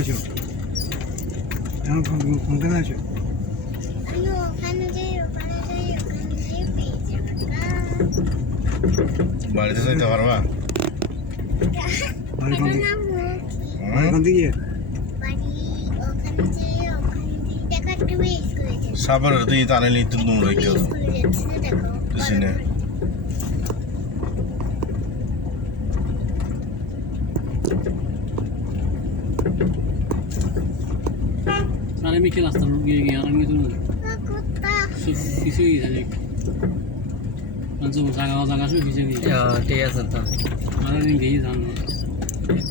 আসো এখন কোনখানে আসো আমি ওখানে যাই পেয়ে যাবো বাড়িতে যাইতে পারবা? বাড়ি কোন দিকে বাড়ি কোন দিকে ওখানে যাই দেখা তুমি স্কুলে যাচ্ছি সাবরের তুই টানেলি তুই নুন রেখে দাও স্কুলে যাচ্ছি না দেখো পিছনে Sana mikir aslan gigi anak itu কুত্তা কিছু জানি মানুষ জায়গা শুধু কিছু ঠিক আছে তো আর গিয়ে জানো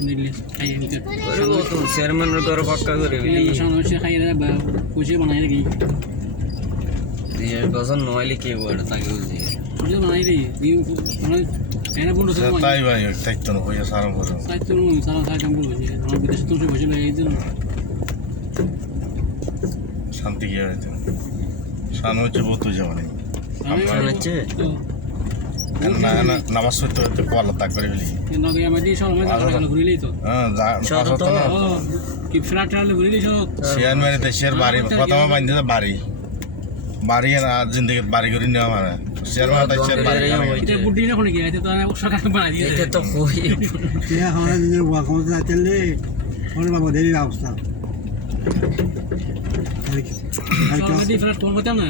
নিলে খাই নিতে করবো তো চেয়ারম্যানের ঘর পাক্কা করে বিলি সমস্যা খাই না পুষে বানাই রেখে নিজের গজন নইলে কি বড় তাকে বুঝি পুষে বানাই রে মানে এরা বন্ধু সব তাই ভাই থাকতো না হইয়া সারাম করে সাইতো সারা সাইতো বলবো যে আমার বিদেশে তো বসে এই দিন শান্তি গিয়ে হইতো শানো হচ্ছে বহুত জামানে হচ্ছে না না নামাজ পড়তে হইতে কোয়ালা তাক করে বলি নগে আমাদের সব আমরা ঘুরিলেই তো হ্যাঁ কি ফ্ল্যাট টালে ঘুরিলেই সব শেয়ার মারিতে শেয়ার বাড়ি প্রথমে বান্ধে বাড়ি বাড়ি আর জিন্দগি বাড়ি করে নেওয়া মানে শেয়ার মারতে শেয়ার বাড়ি এটা বুদ্ধি না কোনে গিয়ে তো সরকার বানাই দিয়ে এটা তো কই কে আমরা যে ওয়াকমতে যাইতেলে ওরে বাবা দেরি অবস্থা সরকারি ফ্ল্যাট কোন কথা না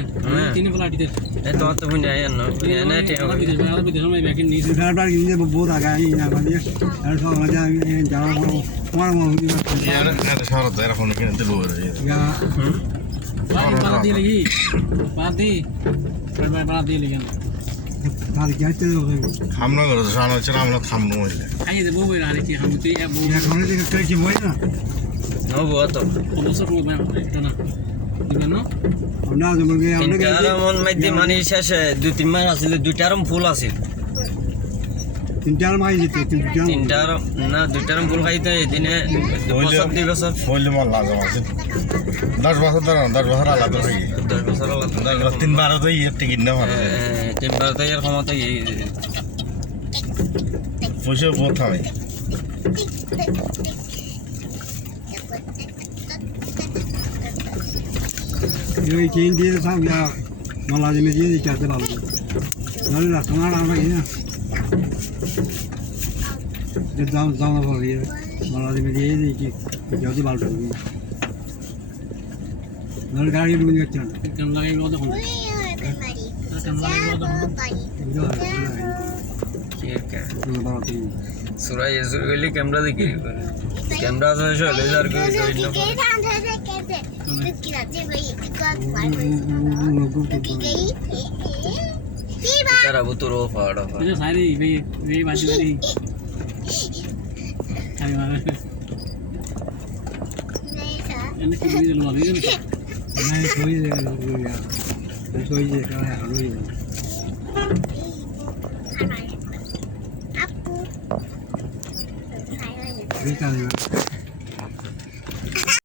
তিন ফ্ল্যাট দিতে এ তো তো বুঝাই না না বিদেশ সময় ব্যাকেন নিয়ে গাড়িটা কিনতে বহুত আগে আই না মানে আর সব আমরা যাই যাওয়া তোমার মন হইবা শহর তো এরকম কিনে দিল ইয়া para দিয়ে লাগি para দিয়ে লাগি তার গেতে হামলা করে তো শানো হচ্ছে আমরা থামবো হইলে খাই দেবো বই আর কি আমি তুই বউ এখন থেকে কই কি বই না নবো তো অবসর করব এটা না দিবেন না আমরা যেমন গিয়ে আমরা তিনটার মন মধ্যে মানে শেষে 2-3 মাস আছিল দুইটারম ফুল আছিল তিনটার মাই যেত তিনটার না দুইটারম ফুল খাইতে এদিনে বছর 2 বছর হইলে মন লাগে আছে 10 বছর ধরে 10 বছর আলাদা হয়ে 10 বছর আলাদা 10 তিনবার তো ইয়ে টিকিট না মানে তিনবার তো এর ক্ষমতা পয়সা বহুত হয় এই চেইন দিয়ে সব ইয়া মালা দিয়ে দিয়ে দিতে পারবো নাহলে রাতমার আমরা কি না যে দাম দাম বলি মালা দিয়ে দিয়েছি যদি ভালো হবে নাহলে গাড়ি ডুবে যাচ্ছে না কেমন লাগে lo দেখুন কেমন লাগে lo দেখুন সুরাই এসুর গলি ক্যামেরা দেখি ক্যামেরা আছে চলে যার কই তো তারা বুতরো ফাড়া এটা সারি বে বাজি বাজি আই মারা এনে কি দিল না দিল না কই কই যে কারা হলো আপু Ahorita,